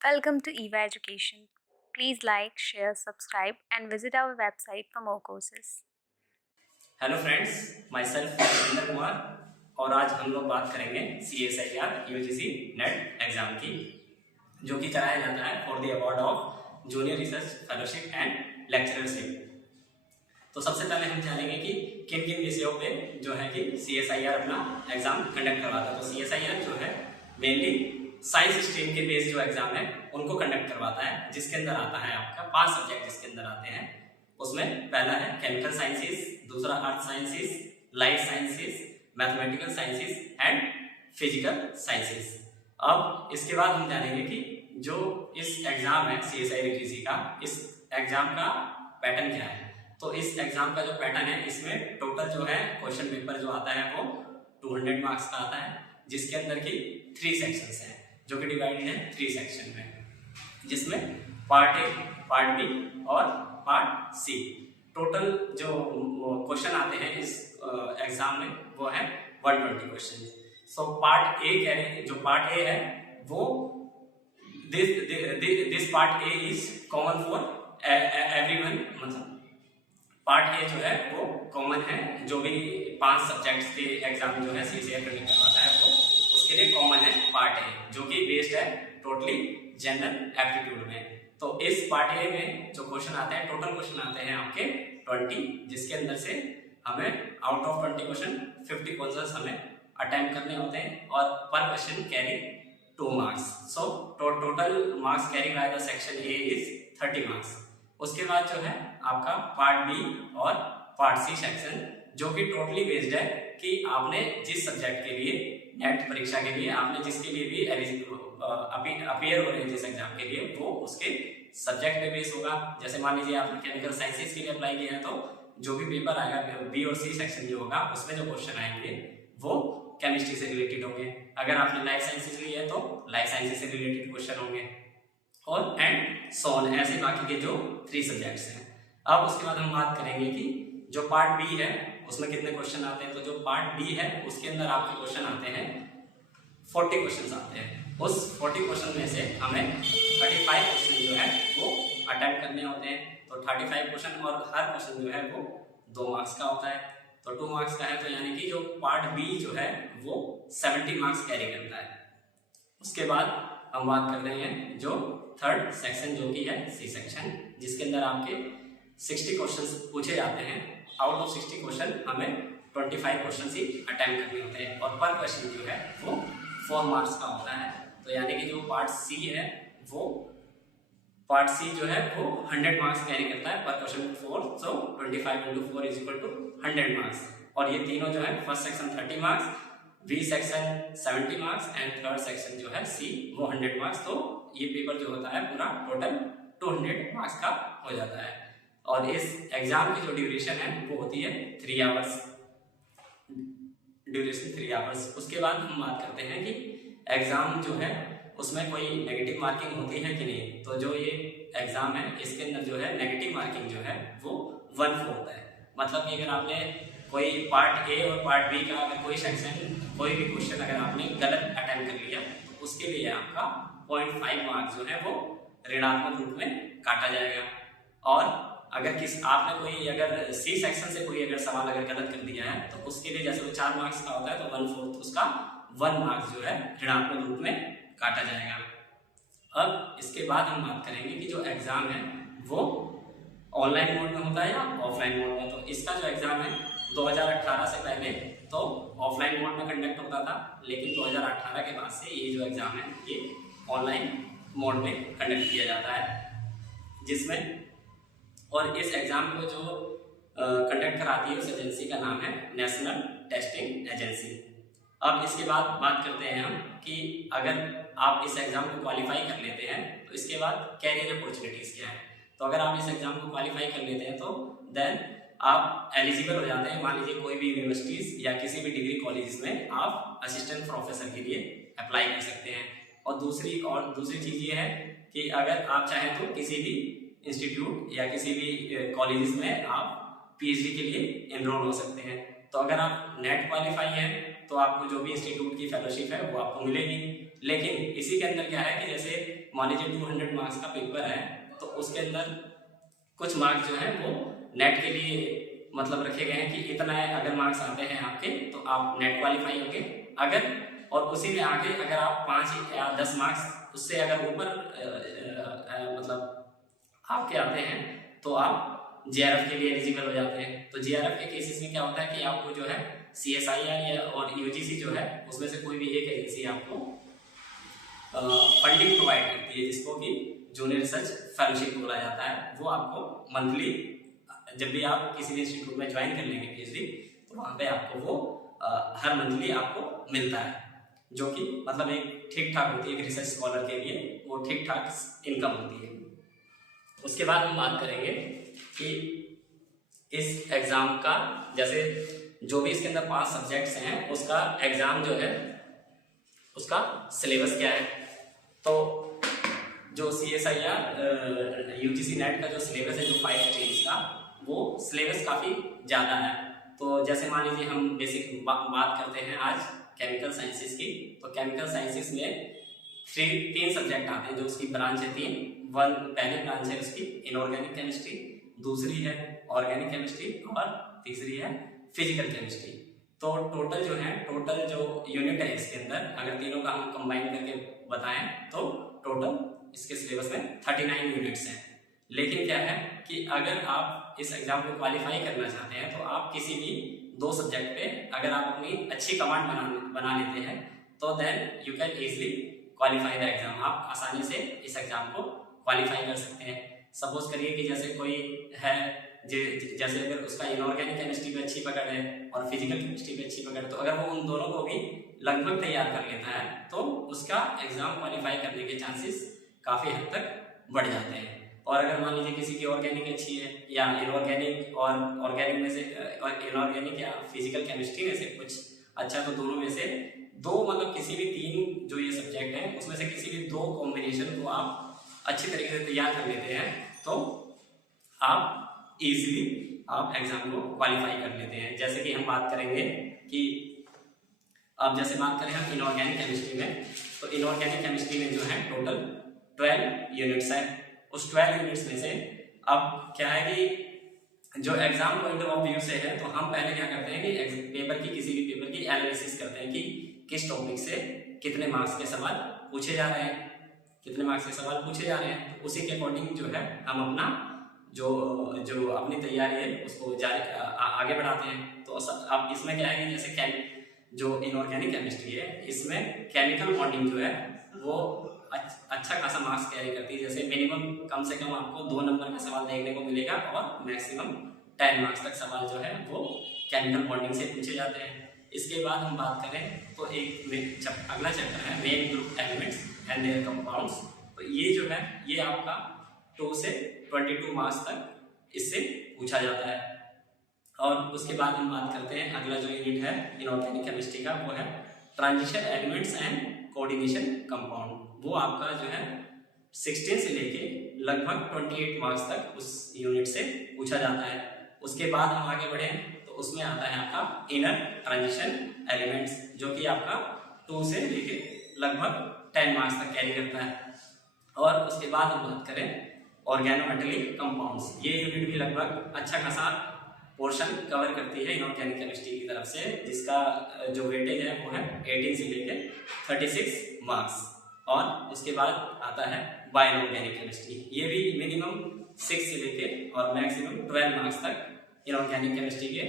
Welcome to EVA Education. Please like, share, subscribe, and visit our website for more courses. Hello friends, my self Ravindra Kumar. और आज हम लोग बात करेंगे CSIR UGC net exam की, जो कि कराया जाता है for the award of junior research fellowship and lectureship. तो सबसे पहले हम जानेंगे कि किन किन विषयों पे जो है कि CSIR अपना एग्जाम कंडक्ट करवाता है। तो CSIR जो है मेनली साइंस स्ट्रीम के बेस्ड जो एग्जाम है उनको कंडक्ट करवाता है, जिसके अंदर आता है आपका 5 सब्जेक्ट जिसके अंदर आते हैं। उसमें पहला है केमिकल साइंसेस, दूसरा अर्थ sciences, life sciences, mathematical sciences and physical sciences. अब इसके बाद हम जानेंगे कि जो इस एग्जाम है CSIR UGC का, इस एग्जाम का पैटर्न क्या है। तो इस एग्जाम का जो पैटर्न है, इसमें टोटल जो है क्वेश्चन पेपर जो आता है वो 200 मार्क्स का आता है, जिसके अंदर की 3 सेक्शंस हैं, जो कि डिवाइडेड है 3 सेक्शन में, जिसमें पार्ट ए, पार्ट बी और पार्ट सी। टोटल जो क्वेश्चन आते हैं इस एग्जाम में वो है 120 क्वेश्चन। सो पार्ट ए कह रहे हैं, जो पार्ट ए है वो this part A is common for everyone. मतलब पार्ट ए जो है वो कॉमन है, जो भी 5 सब्जेक्ट्स के एग्जाम जो है CSIR कंडक्ट करवाता है वो उसके लिए कॉमन है पार्ट ए, जो कि बेस्ड है टोटली जनरल एप्टीट्यूड में। तो इस पार्ट ए में जो क्वेश्चन आते हैं, टोटल क्वेश्चन आते हैं आपके 20, जिसके अंदर से हमें आउट ऑफ 20 क्वेश्चन 50 क्वेश्चन हमें अटेम्प्ट करने होते हैं, और पर question carry 2 marks. So total marks carry by the section A is 30 marks. उसके बाद जो है आपका पार्ट बी और पार्ट सी सेक्शन, जो कि टोटली बेस्ड है कि आपने जिस सब्जेक्ट के लिए नेट परीक्षा के लिए आपने जिसके लिए भी अपीयर हो रहे हैं जिस एग्जाम के लिए, वो उसके सब्जेक्ट पे बेस होगा। जैसे मान लीजिए आपने केमिकल साइंसेस के लिए अप्लाई किया है, तो जो भी पेपर आएगा बी और सी सेक्शन जो होगा उसमें जो क्वेश्चन आएंगे वो केमिस्ट्री से रिलेटेड होंगे। अगर आपने लाइफ साइंसेस ली है तो लाइफ साइंसेस से रिलेटेड क्वेश्चन होंगे, और एंड सोन ऐसे बाकी के जो 3 सब्जेक्ट्स हैं। अब उसके बाद हम बात करेंगे कि जो पार्ट बी है उसमें कितने क्वेश्चन आते हैं। तो जो पार्ट बी है उसके अंदर आपके क्वेश्चन आते हैं 40 क्वेश्चन आते हैं। उस 40 क्वेश्चन में से हमें 35 क्वेश्चन जो है वो अटेम्प्ट करने होते हैं। तो 35 क्वेश्चन, और हर क्वेश्चन जो है वो 2 मार्क्स का होता है। तो 2 मार्क्स का है, तो यानी कि जो पार्ट बी जो है वो 70 मार्क्स कैरी करता है। उसके बाद हम बात कर रहे हैं जो थर्ड सेक्शन, जो कि है सी सेक्शन, जिसके अंदर आपके 60 क्वेश्चंस पूछे जाते हैं। आउट ऑफ 60 क्वेश्चन हमें 25 क्वेश्चन ही अटेम्प्ट करने होते हैं, और पर क्वेश्चन जो है वो 4 मार्क्स का होता है। तो यानी कि जो पार्ट सी है वो पार्ट सी जो है वो 100 मार्क्स कैरी करता है, पर question 4। So 25 × 4 is equal to 100 marks. और ये तीनों जो है first section 30 marks, B section 70 marks and third section जो है सी वो 100 मार्क्स। तो ये पेपर जो होता है पूरा टोटल 200 मार्क्स का हो जाता है। और इस एग्जाम की जो ड्यूरेशन है वो होती है 3 आवर्स, ड्यूरेशन 3 आवर्स। उसके बाद हम बात करते हैं कि एग्जाम जो है उसमें कोई नेगेटिव मार्किंग होती है कि नहीं। तो जो ये एग्जाम है इसके अंदर जो है नेगेटिव मार्किंग जो है वो 1/4 है। मतलब कि अगर आपने कोई पार्ट ए और पार्ट बी का अगर कोई सेक्शन, कोई भी क्वेश्चन अगर आपने गलत अटेम्प्ट कर लिया, तो उसके लिए आपका 0.5 मार्क्स जो है वो ऋणात्मक रूप में काटा जाएगा। और अगर आपने कोई अगर सी सेक्शन से कोई अगर सवाल अगर गलत कर दिया है, तो उसके लिए जैसे वो 4 मार्क्स का होता है, तो 1/4 उसका 1 मार्क्स जो है ऋणात्मक रूप में काटा जाएगा। अब इसके बाद हम बात करेंगे कि जो एग्जाम है वो ऑनलाइन मोड में होता है या ऑफलाइन मोड में। तो इसका जो एग्जाम है 2018 से पहले तो ऑफलाइन मोड में कंडक्ट होता था, लेकिन 2018 के बाद से ये जो एग्जाम है ये ऑनलाइन मोड में कंडक्ट किया जाता है, जिसमें और इस एग्जाम को जो कंडक्ट कराती है उस एजेंसी का नाम है नेशनल टेस्टिंग एजेंसी। अब इसके बाद बात करते हैं हम कि अगर आप इस एग्जाम को क्वालिफाई कर लेते हैं तो इसके बाद कैरियर अपॉर्चुनिटीज क्या है। तो अगर आप इस एग्जाम को क्वालिफाई कर लेते हैं तो देन आप एलिजिबल हो जाते हैं। मान लीजिए कोई भी यूनिवर्सिटीज या किसी भी डिग्री कॉलेज में आप असिस्टेंट प्रोफेसर के लिए अप्लाई कर सकते हैं। और दूसरी चीज़ ये है कि अगर आप चाहें तो किसी भी इंस्टीट्यूट या किसी भी कॉलेजेस में आप PhD के लिए एनरोल हो सकते हैं। तो अगर आप नेट क्वालिफाई हैं तो आपको जो भी इंस्टीट्यूट की फेलोशिप है वो आपको मिलेगी। लेकिन इसी के अंदर क्या है कि जैसे मान लीजिए 200 मार्क्स का पेपर है, तो उसके अंदर कुछ मार्क्स जो है वो नेट के लिए मतलब रखे गए हैं कि इतना है, अगर मार्क्स आते हैं आपके तो आप नेट क्वालिफाई होंगे। अगर और उसी में आगे अगर आप 5 या 10 मार्क्स उससे अगर ऊपर मतलब आपके आते हैं तो आप JRF के लिए एलिजिबल हो जाते हैं। तो JRF के केसेस में क्या होता है कि आपको जो है CSIR या और UGC जो है उसमें से कोई भी एक एजेंसी आपको फंडिंग प्रोवाइड करती है, जिसको कि जूनियर रिसर्च फेलोशिप बोला जाता है। वो आपको मंथली जब भी आप किसी भी इंस्टीट्यूट में ज्वाइन कर लेंगे PhD, तो वहाँ पे आपको वो हर मंथली आपको मिलता है, जो कि मतलब एक ठीक ठाक होती है। एक रिसर्च स्कॉलर के लिए वो ठीक ठाक इनकम होती है। उसके बाद हम बात करेंगे कि इस एग्ज़ाम का जैसे जो भी इसके अंदर 5 सब्जेक्ट्स हैं उसका एग्ज़ाम जो है उसका सिलेबस क्या है। तो जो CSIR UGC नेट का जो सिलेबस है जो 5 स्ट्रीम्स का, वो सिलेबस काफ़ी ज़्यादा है। तो जैसे मान लीजिए हम बेसिक बात करते हैं आज केमिकल साइंसेस की, तो केमिकल साइंसेस में 3 सब्जेक्ट आते हैं जो उसकी ब्रांच है 3। पहली ब्रांच है उसकी इनऑर्गेनिक केमिस्ट्री, दूसरी है ऑर्गेनिक केमिस्ट्री और तीसरी है फिजिकल केमिस्ट्री। तो टोटल जो यूनिट है इसके अंदर, अगर तीनों का हम कंबाइन करके बताएं तो टोटल इसके सिलेबस में 39 यूनिट्स हैं। लेकिन क्या है कि अगर आप इस एग्जाम को क्वालिफाई करना चाहते हैं तो आप किसी भी 2 सब्जेक्ट पे अगर आप अपनी अच्छी कमांड बना लेते हैं तो then you can easily qualify the exam. आप आसानी से इस एग्जाम को क्वालिफाई कर सकते हैं। सपोज करिए कि जैसे कोई है जैसे अगर उसका इनऑर्गेनिक केमिस्ट्री पे अच्छी पकड़ है और फिजिकल केमिस्ट्री पे अच्छी पकड़ है, तो अगर वो उन दोनों को भी लगभग तैयार कर लेता है तो उसका एग्जाम क्वालिफाई करने के चांसेस काफ़ी हद तक बढ़ जाते हैं। और अगर मान लीजिए किसी की ऑर्गेनिक अच्छी है या इनऑर्गेनिक और ऑर्गेनिक में से इनऑर्गेनिक या फिजिकल केमिस्ट्री में से कुछ अच्छा, तो दोनों में से 2 मतलब किसी भी 3 जो ये सब्जेक्ट हैं उसमें से किसी भी 2 कॉम्बिनेशन को आप अच्छी तरीके से तैयार कर लेते हैं तो आप इजीली आप एग्जाम को क्वालिफाई कर लेते हैं। जैसे कि हम बात करेंगे कि अब जैसे बात करें हम इनऑर्गेनिक केमिस्ट्री में, तो इनऑर्गेनिक केमिस्ट्री में जो है टोटल 12 यूनिट्स हैं। उस 12 यूनिट्स में से अब क्या है कि जो एग्जाम पॉइंट ऑफ व्यू से है, तो हम पहले क्या करते हैं कि पेपर की किसी भी पेपर की एनालिसिस करते हैं कि किस टॉपिक से कितने मार्क्स के सवाल पूछे जा रहे हैं, कितने मार्क्स के सवाल पूछे जा रहे हैं। तो उसी के अकॉर्डिंग जो है हम अपना जो अपनी तैयारी है उसको आगे बढ़ाते हैं। तो अब इसमें क्या है कि जैसे जो इनऑर्गेनिक केमिस्ट्री है इसमें केमिकल बॉन्डिंग जो है वो अच्छा खासा मार्क्स कैरी करती है। जैसे मिनिमम कम से कम आपको 2 नंबर का सवाल देखने को मिलेगा और मैक्सिमम 10 मार्क्स तक सवाल जो है वो केमिकल बॉन्डिंग से पूछे जाते हैं। इसके बाद हम बात करें तो अगला चैप्टर है main group elements and there compounds. तो ये जो है ये आपका 2 से 22 मार्क्स तक इससे पूछा जाता है। और उसके बाद हम बात करते हैं अगला जो यूनिट है इनऑर्गेनिक केमिस्ट्री का, वो है transition elements and coordination compound. वो आपका जो है 16 से लेके लगभग 28 मार्क्स तक उस यूनिट से पूछा जाता है। उसके बाद हम आगे बढ़े तो उसमें आता है आपका इनर ट्रांजिशन एलिमेंट्स, जो कि आपका 2 से लेके लगभग 10 मार्क्स तक कैरी करता है। और उसके बाद हम बात करें ऑर्गेनोमेटेलिक कंपाउंड्स, ये यूनिट भी लगभग अच्छा खासा पोर्शन कवर करती है इनऑर्गेनिक केमिस्ट्री की तरफ से, जिसका जो वेटेज है वो है 18 से लेके 36 मार्क्स। और उसके बाद आता है बायोऑर्गेनिक केमिस्ट्री, ये भी मिनिमम 6 से लेके और मैक्सिमम 12 मार्क्स तक इनऑर्गेनिक केमिस्ट्री के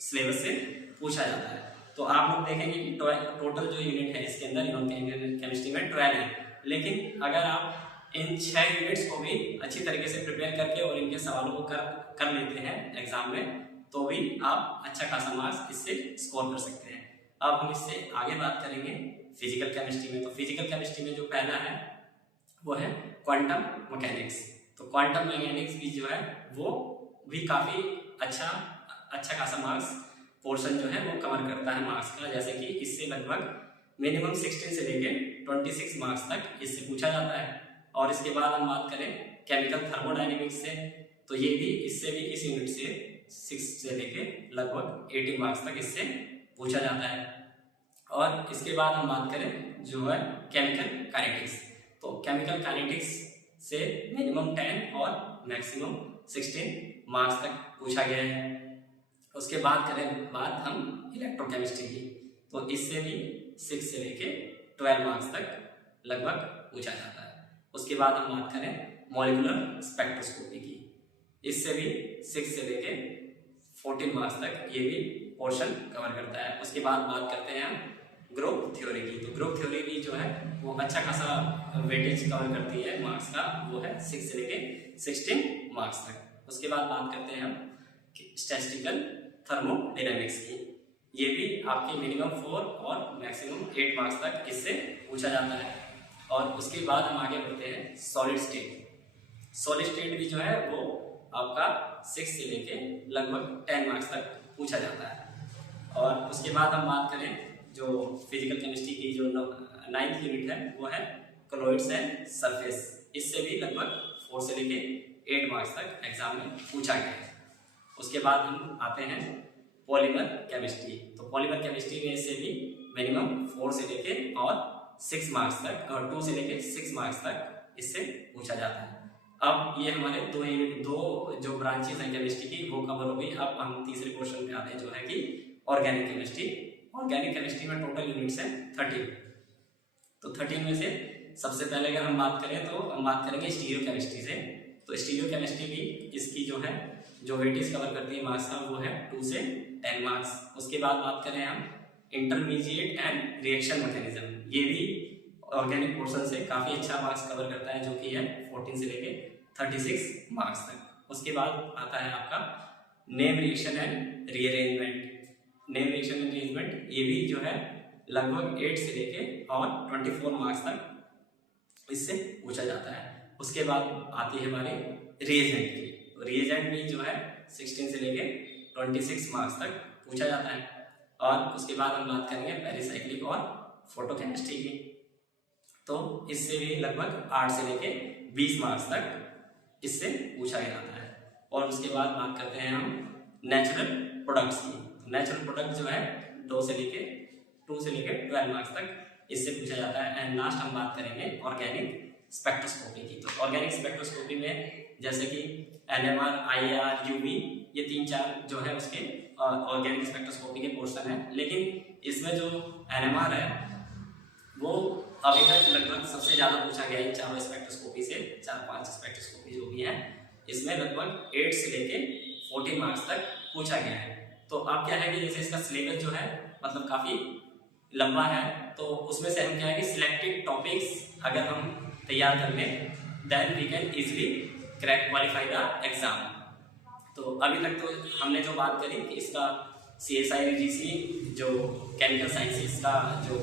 सिलेबस से पूछा जाता है। तो आप लोग देखेंगे कि टोटल जो यूनिट है इसके अंदर इनऑर्गेनिक केमिस्ट्री में 12 है, लेकिन अगर आप इन 6 यूनिट्स को भी अच्छी तरीके से प्रिपेयर करके और इनके सवालों को कर लेते हैं एग्जाम में, तो भी आप अच्छा खासा मार्क्स इससे स्कोर कर सकते हैं। अब हम इससे आगे बात करेंगे फिजिकल केमिस्ट्री में। तो फिजिकल केमिस्ट्री में जो पहला है वो है क्वांटम मैकेनिक्स। तो क्वांटम मैकेनिक्स भी जो है वो भी काफ़ी अच्छा खासा मार्क्स पोर्शन जो है वो कवर करता है मार्क्स का। जैसे कि इससे लगभग मिनिमम 16 से लेके 26 मार्क्स तक इससे पूछा जाता है। और इसके बाद हम बात करें केमिकल थर्मोडायनेमिक्स से, तो ये भी इससे भी इस यूनिट से 6 से लेके लगभग 80 मार्क्स तक इससे पूछा जाता है। और इसके बाद हम बात करें जो है केमिकल काइनेटिक्स, तो केमिकल काइनेटिक्स से मिनिमम 10 और मैक्सिमम 16 मार्क्स तक पूछा गया है। उसके बाद करें बात हम इलेक्ट्रोकेमिस्ट्री की, तो इससे भी 6 से लेके 12 मार्क्स तक लगभग पूछा जाता है। उसके बाद हम बात करें मॉलिक्यूलर स्पेक्ट्रोस्कोपी की, इससे भी 6 से लेके 14 मार्क्स तक ये भी पोर्शन कवर करता है। उसके बाद बात करते हैं हम ग्रुप थ्योरी की, तो ग्रुप थ्योरी भी जो है वो अच्छा खासा वेटेज कवर करती है मार्क्स का, वो है 6 से लेके 16 मार्क्स तक। उसके बाद बात करते हैं हम स्टैटिस्टिकल थर्मोडायनामिक्स की, ये भी आपके मिनिमम 4 और मैक्सिमम 8 मार्क्स तक इससे पूछा जाता है। और उसके बाद हम आगे बढ़ते हैं सॉलिड स्टेट। सॉलिड स्टेट भी जो है वो आपका 6 से लेके लगभग 10 मार्क्स तक पूछा जाता है। और उसके बाद हम बात करें जो फिजिकल केमिस्ट्री की जो 9th यूनिट है वो है कॉलॉइड्स एंड सरफेस, इससे भी लगभग 4 से लेके 8 मार्क्स तक एग्जाम में पूछा गया है। उसके बाद हम आते हैं पॉलीमर केमिस्ट्री, तो पॉलीमर केमिस्ट्री में से भी मिनिमम 4 से लेके और 6 मार्क्स तक और 2 से लेके 6 मार्क्स तक इससे पूछा जाता है। अब ये हमारे दो जो ब्रांचेस हैं केमिस्ट्री की वो कवर हो गई। अब हम तीसरे क्वेश्चन पे आते हैं जो है कि ऑर्गेनिक केमिस्ट्री। ऑर्गेनिक केमिस्ट्री में टोटल यूनिट्स हैं 13, तो 13 में से सबसे पहले अगर हम बात करें तो हम बात करेंगे स्टीरियो केमिस्ट्री से। तो स्टीरियो केमिस्ट्री भी इसकी जो है जो वेटेज कवर करती है मार्क्स का वो है 2 से 10 मार्क्स। उसके बाद बात करें हम इंटरमीडिएट एंड रिएक्शन मैकेनिज्म, ये भी ऑर्गेनिक पोर्शन से काफ़ी अच्छा मार्क्स कवर करता है जो कि है 14 से लेके 36 मार्क्स तक। उसके बाद आता है आपका name reaction and rearrangement. Name reaction and rearrangement ये भी जो है लगभग 8 से लेके और 24 मार्क्स तक इससे पूछा जाता है। उसके बाद आती है हमारी रिएजेंट की, तो रिएजेंट भी जो है 16 से लेके 26 मार्क्स तक पूछा जाता है। और उसके बाद हम बात करेंगे पेरिसाइक्लिक और फोटोकेमिस्ट्री की, तो इससे भी लगभग 8 से लेके 20 मार्क्स तक इससे पूछा जाता है। और उसके बाद बात करते हैं हम नेचुरल प्रोडक्ट्स की। नेचुरल प्रोडक्ट जो है 2 से लेके 12 मार्क्स तक इससे पूछा जाता है। एंड लास्ट हम बात करेंगे ऑर्गेनिक स्पेक्ट्रोस्कोपी की, तो ऑर्गेनिक स्पेक्ट्रोस्कोपी में जैसे कि NMR, IR, UV, ये 3-4 जो है उसके ऑर्गेनिक स्पेक्ट्रोस्कोपी के पोर्शन है। लेकिन इसमें जो NMR है वो अभी तक लगभग सबसे ज़्यादा पूछा गया है इन चारों स्पेक्ट्रोस्कोपी से। 4-5 स्पेक्ट्रोस्कोपी जो भी है इसमें लगभग 8 से लेके 14 मार्क्स तक पूछा गया है। तो अब क्या है कि जैसे इसका सिलेबस जो है मतलब काफ़ी लंबा है, तो उसमें से हम क्या है कि सिलेक्टेड टॉपिक्स अगर हम तैयार कर लें then we can easily qualify the exam. तो अभी तक तो हमने जो बात करी कि इसका CSIR-UGC जो केमिकल साइंसेस का जो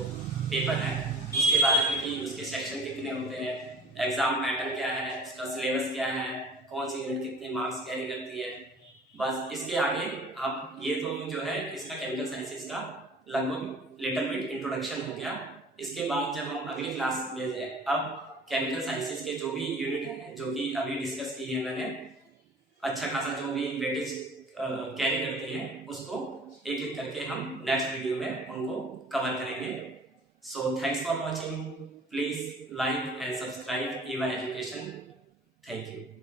पेपर है उसके बारे में कि उसके सेक्शन कितने होते हैं, एग्जाम पैटर्न क्या है, उसका सिलेबस क्या है, कौन सी यूनिट कितने मार्क्स कैरी करती है, बस इसके आगे आप ये तो जो है इसका केमिकल साइंसेस का लगभग लिटिल बिट इंट्रोडक्शन हो गया। इसके बाद जब हम अगली क्लास में जाए, अब केमिकल साइंसेस के जो भी यूनिट हैं जो कि अभी डिस्कस की है मैंने, अच्छा खासा जो भी वेटेज कैरी करती है उसको एक एक करके हम नेक्स्ट वीडियो में उनको कवर करेंगे। So thanks for watching, please like and subscribe EVA education. Thank you.